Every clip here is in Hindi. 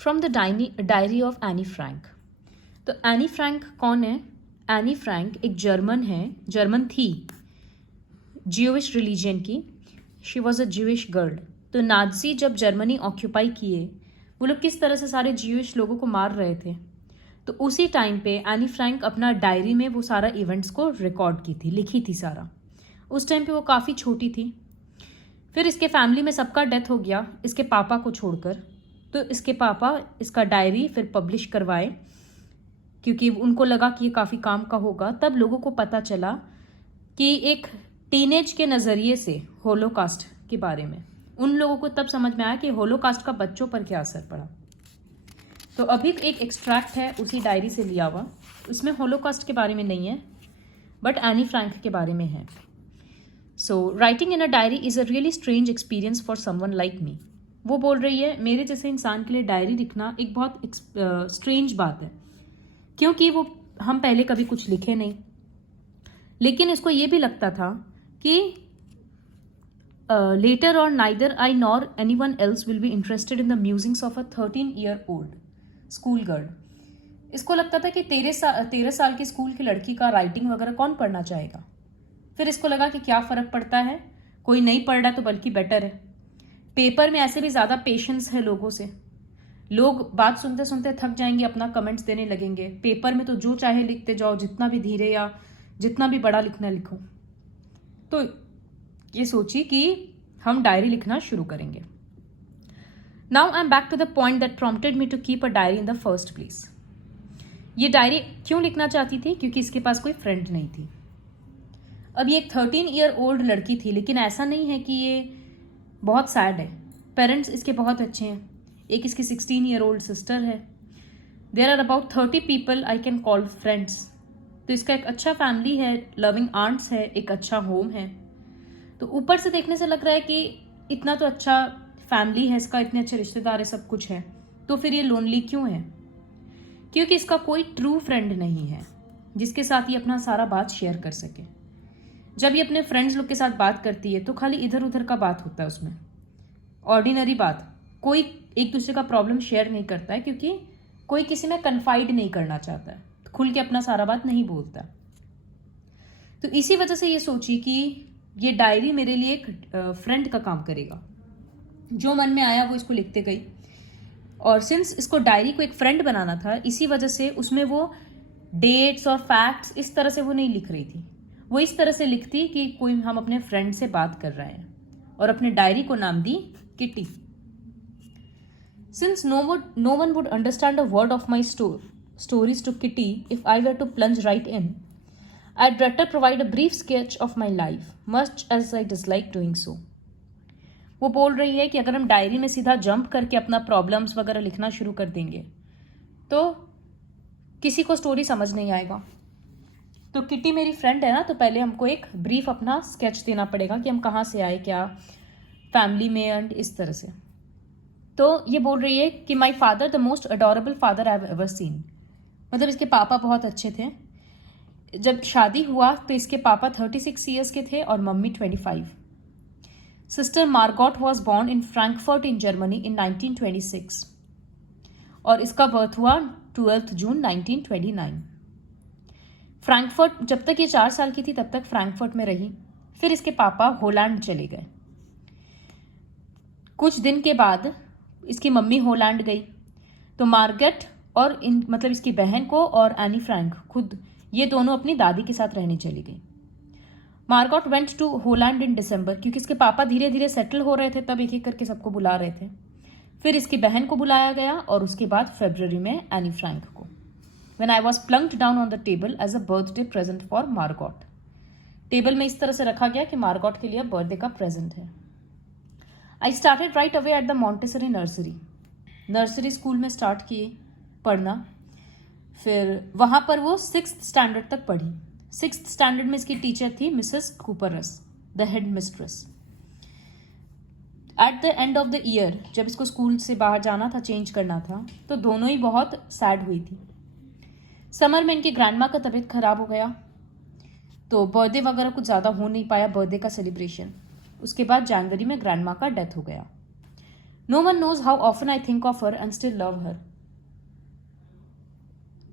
From the diary of Anne Frank. तो एनी फ्रैंक कौन है? एनी फ्रैंक एक जर्मन थी, ज्यूइश रिलीजन की। She was a Jewish girl. तो नाजी जब जर्मनी ऑक्यूपाई किए, वो लोग किस तरह से सारे ज्यूइश लोगों को मार रहे थे, तो उसी टाइम पे एनी फ्रैंक अपना डायरी में वो सारा इवेंट्स को रिकॉर्ड की थी, लिखी थी सारा। उस टाइम पे वो काफ़ी छोटी थी। फिर इसके फैमिली में सबका डेथ हो गया इसके पापा को छोड़कर। तो इसके पापा इसका डायरी फिर पब्लिश करवाए, क्योंकि उनको लगा कि ये काफ़ी काम का होगा। तब लोगों को पता चला कि एक टीनेज के नज़रिए से होलोकास्ट के बारे में उन लोगों को तब समझ में आया कि होलोकास्ट का बच्चों पर क्या असर पड़ा। तो अभी एक एक्सट्रैक्ट है उसी डायरी से लिया हुआ, उसमें होलोकास्ट के बारे में नहीं है बट एनी फ्रैंक के बारे में है। So writing in a diary is a really strange experience for someone like me. वो बोल रही है मेरे जैसे इंसान के लिए डायरी लिखना एक बहुत स्ट्रेंज बात है, क्योंकि वो हम पहले कभी कुछ लिखे नहीं। लेकिन इसको ये भी लगता था कि लेटर और neither I nor any one else will be interested in the musings of a 13-year-old school girl. इसको लगता था कि 13 साल की स्कूल की लड़की का राइटिंग वगैरह कौन पढ़ना चाहेगा। फिर इसको लगा कि क्या फ़र्क पड़ता है, कोई नहीं पढ़ रहा तो बल्कि बेटर है। पेपर में ऐसे भी ज़्यादा पेशेंस है लोगों से, लोग बात सुनते सुनते थक जाएंगे, अपना कमेंट्स देने लगेंगे। पेपर में तो जो चाहे लिखते जाओ, जितना भी धीरे या जितना भी बड़ा लिखना लिखो। तो ये सोची कि हम डायरी लिखना शुरू करेंगे। Now I am back to the point that prompted me to keep a diary in the first place. ये डायरी क्यों लिखना चाहती थी? क्योंकि इसके पास कोई फ्रेंड नहीं थी। अब ये एक 13-year-old लड़की थी, लेकिन ऐसा नहीं है कि ये बहुत सैड है। पेरेंट्स इसके बहुत अच्छे हैं। एक इसकी 16-year-old सिस्टर है। There are about 30 people I can call friends. तो इसका एक अच्छा फैमिली है, लविंग आंट्स है, एक अच्छा होम है। तो ऊपर से देखने से लग रहा है कि इतना तो अच्छा फैमिली है इसका, इतने अच्छे रिश्तेदार है, सब कुछ है। तो फिर ये लोनली क्यों है? क्योंकि इसका कोई ट्रू फ्रेंड नहीं है जिसके साथ ये अपना सारा बात शेयर कर सके। जब ये अपने फ्रेंड्स लोग के साथ बात करती है तो खाली इधर उधर का बात होता है उसमें, ऑर्डिनरी बात। कोई एक दूसरे का प्रॉब्लम शेयर नहीं करता है, क्योंकि कोई किसी में कन्फाइड नहीं करना चाहता है, खुल के अपना सारा बात नहीं बोलता। तो इसी वजह से ये सोची कि ये डायरी मेरे लिए एक फ्रेंड का काम करेगा। जो मन में आया वो इसको लिखते गई। और सिंस इसको डायरी को एक फ्रेंड बनाना था, इसी वजह से उसमें वो डेट्स और फैक्ट्स इस तरह से वो नहीं लिख रही थी। वो इस तरह से लिखती कि कोई हम अपने फ्रेंड से बात कर रहे हैं, और अपने डायरी को नाम दी Kitty. Since no one would understand a word of my stories to Kitty if I were to plunge right in, I'd better provide a brief sketch of my life, much as I dislike doing so. वो बोल रही है कि अगर हम डायरी में सीधा जंप करके अपना प्रॉब्लम्स वगैरह लिखना शुरू कर देंगे तो किसी को स्टोरी समझ नहीं आएगा। तो किटी मेरी फ्रेंड है ना, तो पहले हमको एक ब्रीफ अपना स्केच देना पड़ेगा कि हम कहाँ से आए, क्या फैमिली में, एंड इस तरह से। तो ये बोल रही है कि my father the most adorable father I have ever seen. मतलब इसके पापा बहुत अच्छे थे। जब शादी हुआ तो इसके पापा 36 ईयर्स के थे और mummy 25। Sister Margot was born in Frankfurt in Germany in 1926 और इसका बर्थ हुआ 12 जून 1929। फ्रैंकफर्ट, जब तक ये 4 साल की थी तब तक फ्रैंकफर्ट में रही। फिर इसके पापा होलैंड चले गए। कुछ दिन के बाद इसकी मम्मी होलैंड गई, तो मार्गरेट और मतलब इसकी बहन को और एनी फ्रैंक खुद ये दोनों अपनी दादी के साथ रहने चली गई। मार्गरेट वेंट टू होलैंड इन दिसंबर, क्योंकि इसके पापा धीरे धीरे सेटल हो रहे थे, तब एक एक करके सबको बुला रहे थे। फिर इसकी बहन को बुलाया गया और उसके बाद फरवरी में एनी फ्रैंक को। When I was plunked down on the table as a birthday present for Margot. Table में इस तरह से रखा गया कि मार्गॉट के लिए बर्थडे का प्रेजेंट है। I started right away at the Montessori nursery. Nursery school में स्टार्ट किए पढ़ना। फिर वहाँ पर वो 6th स्टैंडर्ड तक पढ़ी। 6th स्टैंडर्ड में इसकी टीचर थी Mrs Kuperus, the head mistress. At the end of the year, जब इसको स्कूल से बाहर जाना था, चेंज करना था, तो दोनों ही बहुत सैड हुई थी। समर में इनकी ग्रैंडमा का तबीयत खराब हो गया, तो बर्थडे वगैरह कुछ ज़्यादा हो नहीं पाया, बर्थडे का सेलिब्रेशन। उसके बाद जनवरी में ग्रैंडमा का डेथ हो गया। No one knows how often I think of her and still love her.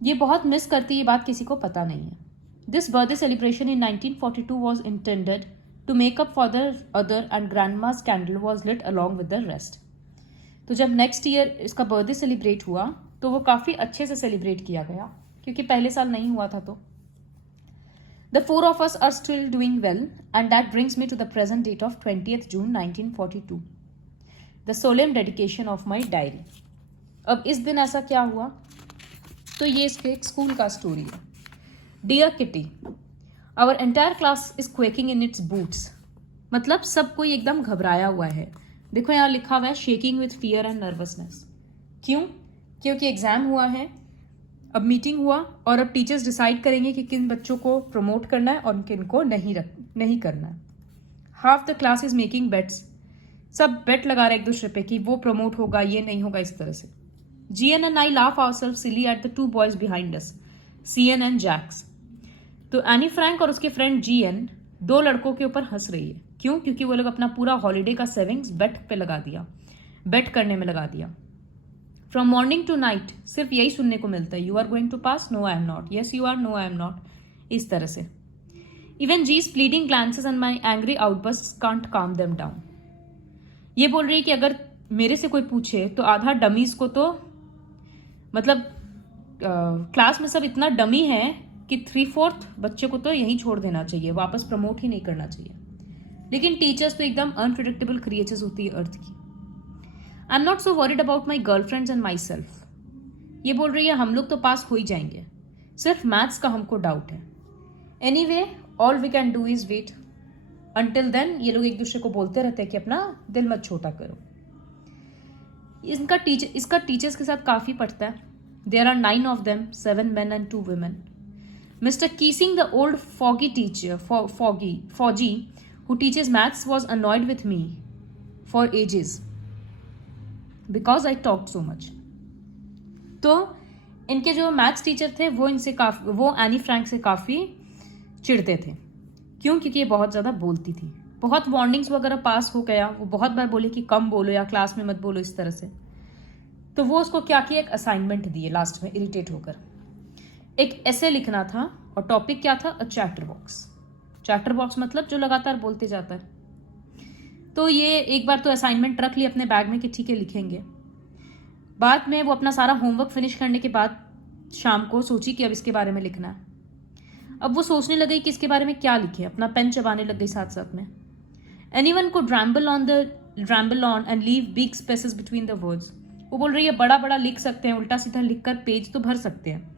ये बहुत मिस करती, ये बात किसी को पता नहीं है। This birthday celebration in 1942 was intended to make up for the other and grandma's candle was lit along with the rest. तो जब नेक्स्ट ईयर इसका बर्थडे सेलिब्रेट हुआ तो वो काफ़ी अच्छे से सेलिब्रेट किया गया, क्योंकि पहले साल नहीं हुआ था। तो The four of us are still doing well, and that brings me to the present date of 20th June 1942, the solemn dedication of my diary. अब इस दिन ऐसा क्या हुआ, तो ये इसके एक स्कूल का स्टोरी है। Dear Kitty, our entire class is quaking in its boots. मतलब सब कोई एकदम घबराया हुआ है। देखो यहाँ लिखा हुआ है shaking with fear and nervousness. क्यों? क्योंकि एग्जाम हुआ है, अब मीटिंग हुआ और अब टीचर्स डिसाइड करेंगे कि किन बच्चों को प्रमोट करना है और किन को नहीं करना है। Half the class is making bets, सब बेट लगा रहे एक दूसरे पे कि वो प्रमोट होगा, ये नहीं होगा, इस तरह से। GN and I laugh ourselves silly at the two boys behind us, CN and Jacques. तो एनी फ्रैंक और उसके फ्रेंड जीएन दो लड़कों के ऊपर हंस रही है। क्यों? क्योंकि वो लोग अपना पूरा हॉलीडे का सेविंग्स बेट पे लगा दिया, बेट करने में लगा दिया। फ्रॉम मॉर्निंग टू नाइट सिर्फ यही सुनने को मिलता है, you are going to pass, no I am not, yes you are, no I am not, इस तरह से। Even G's pleading glances and my angry outburst can't calm them down. ये बोल रही है कि अगर मेरे से कोई पूछे तो आधा डमीज को तो मतलब क्लास में सब इतना डमी है कि 3/4 बच्चे को तो यहीं छोड़ देना चाहिए, वापस प्रमोट ही नहीं करना चाहिए। लेकिन टीचर्स तो एकदम अनप्रिडिक्टेबल क्रिएचर्स होती है अर्थ की। आई am not so worried about my girlfriends and my self. ये बोल रही है हम लोग तो पास हो ही जाएंगे, सिर्फ मैथ्स का हमको डाउट है। Anyway all we can do is wait until then. ये लोग एक दूसरे को बोलते रहते हैं कि अपना दिल मत छोटा करो। इसका टीचर्स के साथ काफ़ी पटता है। There are 9 of them, 7 men and 2 women. Mr. Keesing, the old foggy teacher, Foggy, who teaches maths, was annoyed with me for ages because I talked so much. तो इनके जो मैथ्स टीचर थे वो एनी फ्रैंक से काफ़ी चिढ़ते थे। क्यों? क्योंकि ये बहुत ज़्यादा बोलती थी। बहुत वार्निंग्स वगैरह पास हो गया, वो बहुत बार बोले कि कम बोलो या क्लास में मत बोलो, इस तरह से। तो वो उसको क्या किया, एक असाइनमेंट दिए लास्ट में इरिटेट होकर। एक ऐसे लिखना था और टॉपिक क्या था, अ चैटर बॉक्स। चैटर बॉक्स मतलब जो लगातार बोलते जाता है। तो ये एक बार तो असाइनमेंट रख ली अपने बैग में कि ठीक है लिखेंगे। बाद में वो अपना सारा होमवर्क फिनिश करने के बाद शाम को सोची कि अब इसके बारे में लिखना है। अब वो सोचने लगी कि इसके बारे में क्या लिखे, अपना पेन चबाने लग गई साथ साथ में। Anyone could ramble on and leave big spaces between the words. वो बोल रही है बड़ा बड़ा लिख सकते हैं, उल्टा सीधा लिखकर पेज तो भर सकते हैं,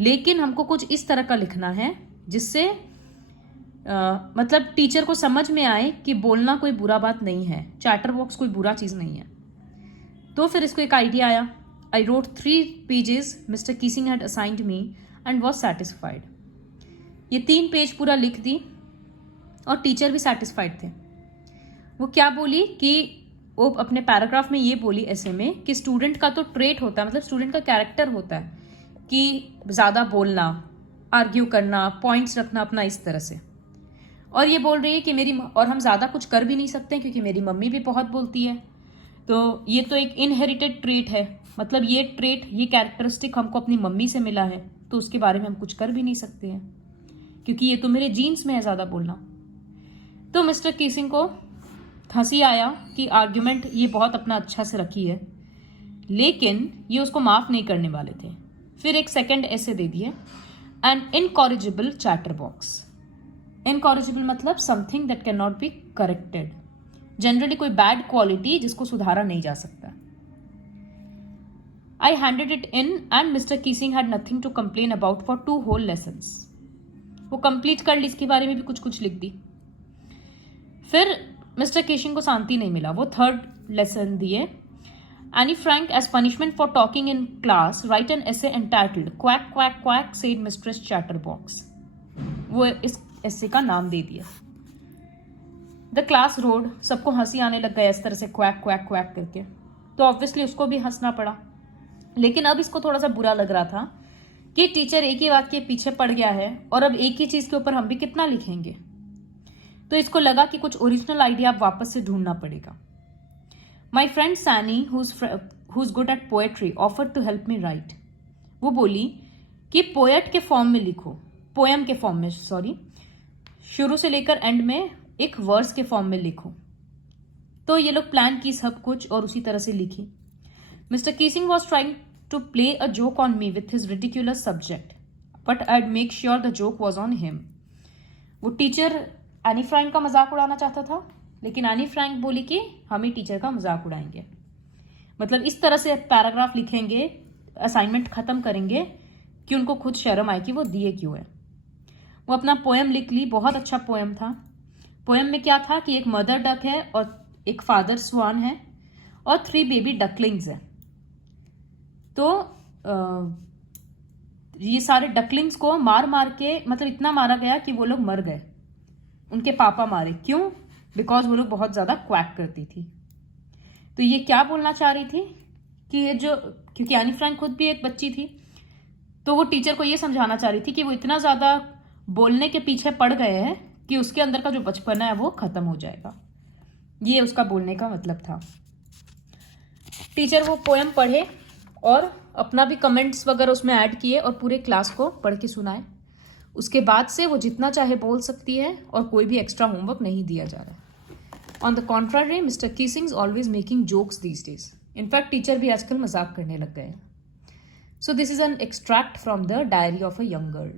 लेकिन हमको कुछ इस तरह का लिखना है जिससे मतलब टीचर को समझ में आए कि बोलना कोई बुरा बात नहीं है, चैटर बॉक्स कोई बुरा चीज़ नहीं है। तो फिर इसको एक आइडिया आया। I wrote 3 pages Mr Keesing had assigned me and was satisfied. ये 3 पेज पूरा लिख दी और टीचर भी सेटिस्फाइड थे। वो क्या बोली कि वो अपने पैराग्राफ में ये बोली ऐसे में कि स्टूडेंट का तो ट्रेट होता है, मतलब स्टूडेंट का कैरेक्टर होता है कि ज़्यादा बोलना, आर्ग्यू करना, पॉइंट्स रखना अपना, इस तरह से। और ये बोल रही है कि हम ज़्यादा कुछ कर भी नहीं सकते क्योंकि मेरी मम्मी भी बहुत बोलती है। तो ये तो एक इनहेरिटेड ट्रेट है, मतलब ये ट्रेट, ये कैरेक्टरिस्टिक हमको अपनी मम्मी से मिला है, तो उसके बारे में हम कुछ कर भी नहीं सकते हैं क्योंकि ये तो मेरे जीन्स में है ज़्यादा बोलना। तो मिस्टर कीसिंग को हंसी आया कि आर्ग्यूमेंट ये बहुत अपना अच्छा से रखी है, लेकिन ये उसको माफ़ नहीं करने वाले थे। फिर एक सेकंड ऐसे दे दिए, an incorrigible chatterbox. Incorrigible मतलब something that can not be corrected, generally कोई बैड क्वालिटी जिसको सुधारा नहीं जा सकता। I handed it in and Mr Keesing had nothing to complain about for 2 whole lessons. वो कंप्लीट कर ली, इसके बारे में भी कुछ कुछ लिख दी। फिर मिस्टर कीसिंग को शांति नहीं मिला, वो 3rd लेसन दिए। Annie Frank, as punishment for talking in class, write an essay entitled "Quack Quack Quack," said Mistress Chatterbox. वो इस essay का नाम दे दिया। The class roared, सबको हंसी आने लग गया इस तरह से क्वैक क्वैक क्वैक करके, तो ऑब्वियसली उसको भी हंसना पड़ा। लेकिन अब इसको थोड़ा सा बुरा लग रहा था कि टीचर एक ही बात के पीछे पड़ गया है और अब एक ही चीज़ के ऊपर हम भी कितना लिखेंगे। तो इसको लगा कि कुछ ओरिजिनल आइडिया अब वापस से ढूंढना पड़ेगा। My friend Sanne who's good at poetry offer to help me write. वो बोली कि पोएट के फॉर्म में लिखो, पोएम के फॉर्म में, सॉरी, शुरू से लेकर एंड में एक वर्स के फॉर्म में लिखो। तो ये लोग प्लान की सब कुछ और उसी तरह से लिखी। Mr Keesing was trying to play a joke on me with his ridiculous subject, but I'd make sure the joke was on him. वो टीचर एनी फ्रैंक का मजाक उड़ाना चाहता था, लेकिन एनी फ्रैंक बोली कि हम ही टीचर का मजाक उड़ाएंगे। मतलब इस तरह से पैराग्राफ लिखेंगे, असाइनमेंट खत्म करेंगे कि उनको खुद शर्म आए कि वो दिए क्यों है। वो अपना पोएम लिख ली, बहुत अच्छा पोएम था। पोएम में क्या था कि एक मदर डक है और एक फादर स्वान है और 3 बेबी डकलिंग्स हैं। तो ये सारे डकलिंग्स को मार मार के, मतलब इतना मारा गया कि वो लोग मर गए, उनके पापा मारे। क्यों? बिकॉज वो लोग बहुत ज़्यादा क्वैक करती थी। तो ये क्या बोलना चाह रही थी कि ये जो, क्योंकि एनी फ्रैंक खुद भी एक बच्ची थी, तो वो टीचर को ये समझाना चाह रही थी कि वो इतना ज़्यादा बोलने के पीछे पड़ गए हैं कि उसके अंदर का जो बचपना है वो ख़त्म हो जाएगा। ये उसका बोलने का मतलब था। टीचर वो पोएम पढ़े और अपना भी कमेंट्स वगैरह उसमें ऐड किए और पूरे क्लास को पढ़ के सुनाए। उसके बाद से वो जितना चाहे बोल सकती है और कोई भी एक्स्ट्रा होमवर्क नहीं दिया जा रहा है। On the contrary, Mr Keesing always making jokes these days. In fact teacher भी आजकल मजाक करने लग गए हैं। So this is an extract from the diary of a young girl.